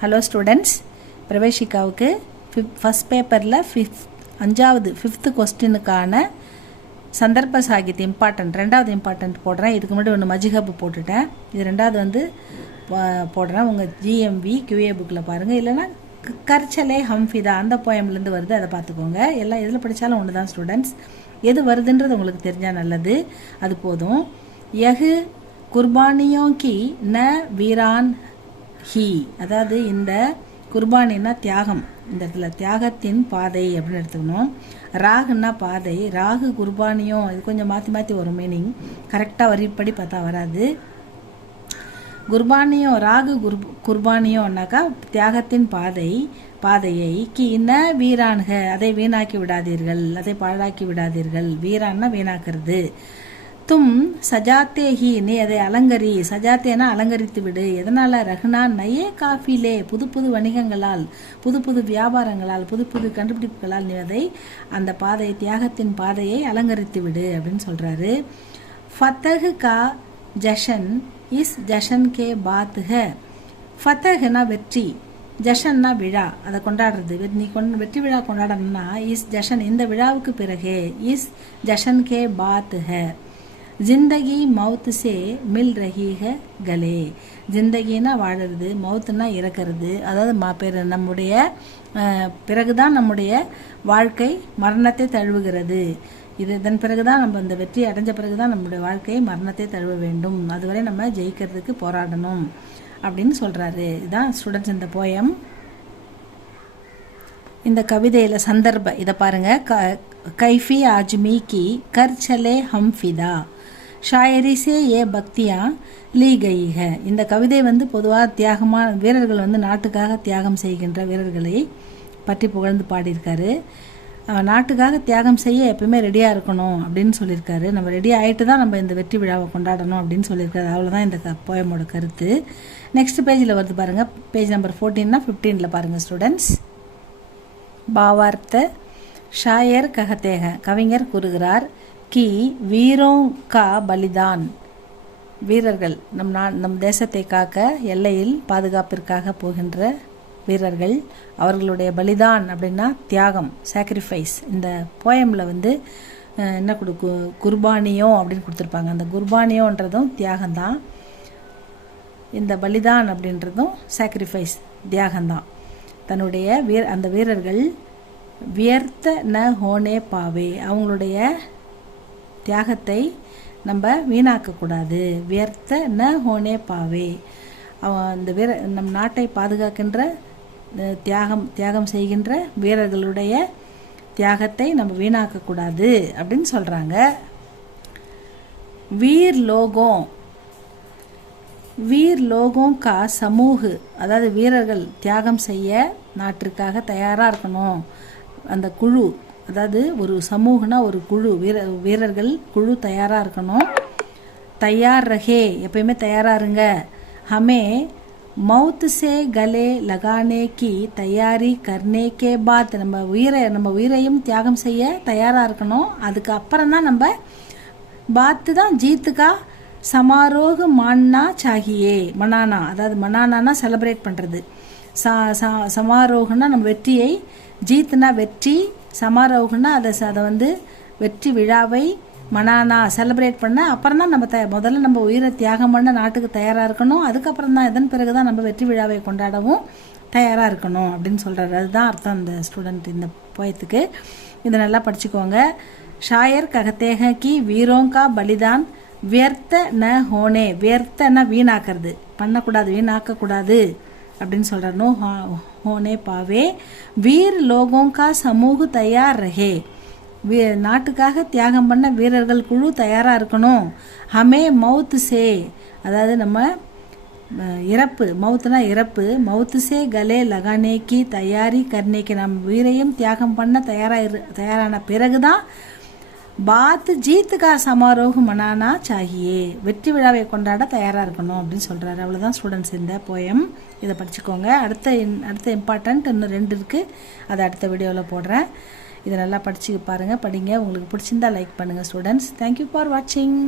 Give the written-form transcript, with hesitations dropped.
Hello students, பிரவேஷிகாவுக்கு first பேப்பரில் fifth கொஸ்டினுக்கான சந்தர்ப்ப சாகித்யம் ரெண்டாவது இம்பார்ட்டன்ட் போடுறேன். இதுக்கு முன்னாடி ஒன்று மஜிஹப் போட்டுட்டேன். இது ரெண்டாவது வந்து போடுறேன். உங்கள் ஜிஎம்வி QA புக்கில் பாருங்கள், இல்லைனா கர்ச்சலே ஹம்ஃபிதா அந்த போயம்லேருந்து வருது, அதை பார்த்துக்கோங்க. எல்லாம் எதில் படித்தாலும் ஒன்று தான் ஸ்டூடெண்ட்ஸ். எது வருதுன்றது உங்களுக்கு தெரிஞ்சால் நல்லது, அது போதும். யஹு குர்பானியோ கி ந வீரான் ஹி, அதாவது இந்த குர்பானின்னா தியாகம், இந்த இடத்துல தியாகத்தின் பாதை அப்படின்னு எடுத்துக்கணும். ராகுன்னா பாதை, ராகு குர்பானியோ, இது கொஞ்சம் மாற்றி மாற்றி வரும் மீனிங், கரெக்டாக வரிப்படி பார்த்தா வராது. குர்பானியோ ராகு குர்பானியோன்னாக்கா தியாகத்தின் பாதையை கி ந வீரான்க, அதை வீணாக்கி விடாதீர்கள், அதை பாழாக்கி விடாதீர்கள். வீரான்னா வீணாக்குறது. தும் சஜாத்தே ஹி, நீ அதை அலங்கரி, சஜாத்தேனா அலங்கரித்து விடு. எதனால்? ரஹ்னா நயே காஃபிலே, புது புது வணிகங்களால், புது புது வியாபாரங்களால், புது புது கண்டுபிடிப்புகளால் நீ அதை அந்த பாதை, தியாகத்தின் பாதையை அலங்கரித்து விடு அப்படின்னு சொல்கிறாரு. ஃபத்தஹ் கா ஜஷன் இஸ் ஜஷன் கே பாத் ஹ. ஃபத்தஹ்னா வெற்றி, ஜஷன்னா விழா, அதை கொண்டாடுறது. நீ வெற்றி விழா கொண்டாடணும்னா இஸ் ஜஷன், இந்த விழாவுக்கு பிறகு, இஸ் ஜஷன் கே பாத் ஹ. ஜிந்தகி மவுத் சே மில் ரஹி ஹ கலே. ஜிந்தகினா வாழறது, மவுத்துனா இறக்கிறது. அதாவது நம்முடைய பிறகுதான் நம்முடைய வாழ்க்கை மரணத்தை தழுவுகிறது. இதன் பிறகுதான் நம்ம இந்த வெற்றி அடைஞ்ச பிறகுதான் நம்முடைய வாழ்க்கை மரணத்தை தழுவ வேண்டும். அதுவரை நம்ம ஜெயிக்கிறதுக்கு போராடணும் அப்படின்னு சொல்கிறாரு. இதுதான் ஸ்டூடெண்ட்ஸ் இந்த போயம். இந்த கவிதையில் சந்தர்ப்ப இதை பாருங்கள். கைஃபி ஆஜ்மி கி கர் சலே ஹம் ஃபிதா, ஷாயரி சே ஏ பக்தியா லீ கை ஹ. இந்த கவிதை வந்து பொதுவாக தியாகமான வீரர்கள் வந்து நாட்டுக்காக தியாகம் செய்கின்ற வீரர்களை பற்றி புகழ்ந்து பாடியிருக்காரு. நாட்டுக்காக தியாகம் செய்ய எப்பவுமே ரெடியாக இருக்கணும் அப்படின்னு சொல்லியிருக்காரு. நம்ம ரெடி ஆகிட்டு தான் நம்ம இந்த வெற்றி விழாவை கொண்டாடணும் அப்படின்னு சொல்லியிருக்காரு. அவ்வளோதான் இந்த போயமோட கருத்து. நெக்ஸ்ட் பேஜில் வருது பாருங்கள். பேஜ் நம்பர் 14னா 15ல் பாருங்கள் ஸ்டூடெண்ட்ஸ். பாவார்த்த ஷாயர் கஹத்தேக, கவிஞர் கூறுகிறார், கி வீரோ கா பலிதான், வீரர்கள் நம் தேசத்தை காக்க எல்லையில் பாதுகாப்பிற்காக போகின்ற வீரர்கள், அவர்களுடைய பலிதான் அப்படின்னா தியாகம், சாக்ரிஃபைஸ். இந்த போயமில் வந்து என்ன குர்பானியோ அப்படின்னு கொடுத்துருப்பாங்க. அந்த குர்பானியோன்றதும் தியாகம்தான், இந்த பலிதான் அப்படின்றதும் சாக்ரிஃபைஸ், தியாகம்தான். தன்னுடைய அந்த வீரர்கள் வியர்த்த ந ஹோனே பாவே, அவங்களுடைய தியாகத்தை நம்ம வீணாக்கக்கூடாது. வியர்த்த ந ஹோனே பாவே, இந்த நம் நாட்டை பாதுகாக்கின்ற தியாகம் செய்கின்ற வீரர்களுடைய தியாகத்தை நம்ம வீணாக்கக்கூடாது அப்படின்னு சொல்கிறாங்க. வீர் லோகோं கா சமூக, அதாவது வீரர்கள் தியாகம் செய்ய நாட்டிற்காக தயாராக இருக்கணும். அந்த குழு, அதாவது ஒரு சமூகனா ஒரு குழு, வீரர்கள் குழு தயாராக இருக்கணும். தயார் ரஹே, எப்பயுமே தயாராக இருங்க. ஹமே மவுத் சே கலே லகானே கி தயாரி கர்னே கே பாத், நம்ம உயிரையும் தியாகம் செய்ய தயாராக இருக்கணும். அதுக்கு அப்புறம் தான் நம்ம பாத்து தான் ஜீத்துக்கா சமாரோக மான்னா சாகியே, மனானா, அதாவது மனானா செலிப்ரேட் பண்ணுறது, சமாரோகனா நம்ம வெற்றியை, ஜீத்துனா வெற்றி, சமாரோகனா அதை வந்து வெற்றி விழாவை, மனானா செலிப்ரேட் பண்ண அப்புறம் தான் நம்ம முதல்ல நம்ம உயிரை தியாகம் பண்ண நாட்டுக்கு தயாராக இருக்கணும். அதுக்கப்புறம் தான் இதன் பிறகு தான் நம்ம வெற்றி விழாவை கொண்டாடவும் தயாராக இருக்கணும் அப்படின்னு சொல்கிறாரு. அதுதான் அர்த்தம் இந்த ஸ்டூடெண்ட் இந்த போயத்துக்கு. இதை நல்லா படிச்சுக்கோங்க. ஷாயர் கஹத்தேக கி வீரோங்கா பலிதான் வியர்த்த ந ஹோனே, வியர்த்தனா வீணாக்கிறது, பண்ணக்கூடாது, வீணாக்கக்கூடாது அப்படின்னு சொல்கிறார். நோ ஹோனே பாவே வீர் லோகோங்கா சமூக தயார் ரஹே, நாட்டுக்காக தியாகம் பண்ண வீரர்கள் குழு தயாராக இருக்கணும். ஹமே மவுத் சே, அதாவது நம்ம இறப்பு, மவுத்துனா இறப்பு, மவுத் சே கலே லகானேக்கி தயாரி கர்னேக்கி, நம்ம உயிரையும் தியாகம் பண்ண தயாரான பிறகுதான் பாத் ஜீத்துக்கா சமாரோக மனானா சாகியே, வெற்றி விழாவை கொண்டாட தயாராக இருக்கணும் அப்படின்னு சொல்கிறாரு. அவ்வளோதான் ஸ்டூடெண்ட்ஸ் இந்த போயம். இதை படிச்சுக்கோங்க. அடுத்த இம்பார்ட்டண்ட் இன்னும் 2 இருக்குது, அதை அடுத்த வீடியோவில் போடுறேன். இதை நல்லா படித்து பாருங்கள், படிங்க. உங்களுக்கு பிடிச்சிருந்தா லைக் பண்ணுங்கள் ஸ்டூடெண்ட்ஸ். தேங்க்யூ ஃபார் வாட்சிங்.